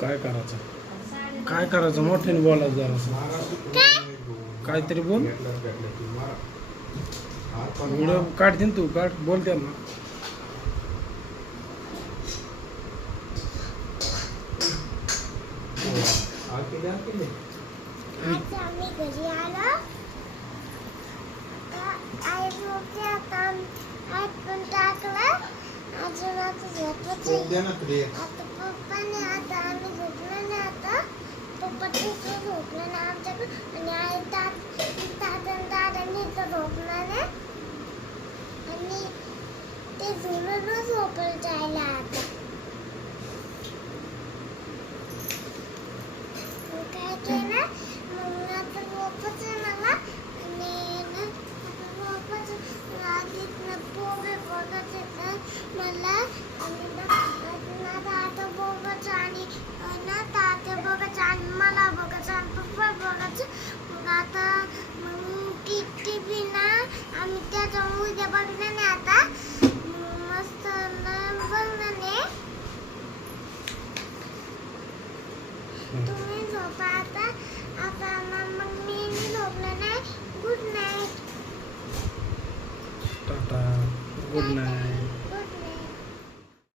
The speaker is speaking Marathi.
काय करायचं काय करायचं मोठ्याने बोलायचं जरासं काहीतरी बोल व्हिडिओ काढते ना तू काढ बोलते ना आज आम्ही घरी आलो आई बोलते आता पण टाकलं अजून आता झोपच आता पप्पाने आता आम्ही झोपलो नाही आता पप्पा तिथं झोपलं नाही आमच्याकडे आणि आई दादांनी इथं झोपलं नाही आणि ते झुलून झोपलं जायला आता काय केलं मग आता झोपच आहे मला आणि ना आता झोपच आधीच ना पोहे बघत येतं मला आणि ना आता बघायचं आणि ना तात्या बघायचं आणि मला बघायचं आणि पप्पा बघायचं मग आता मग टी व्ही ना आम्ही त्याच्या उद्या बघणार नाही आता मस्त बघणार नाही तुम्ही झोपा आता मग मी झोपलं नाही good night tata good night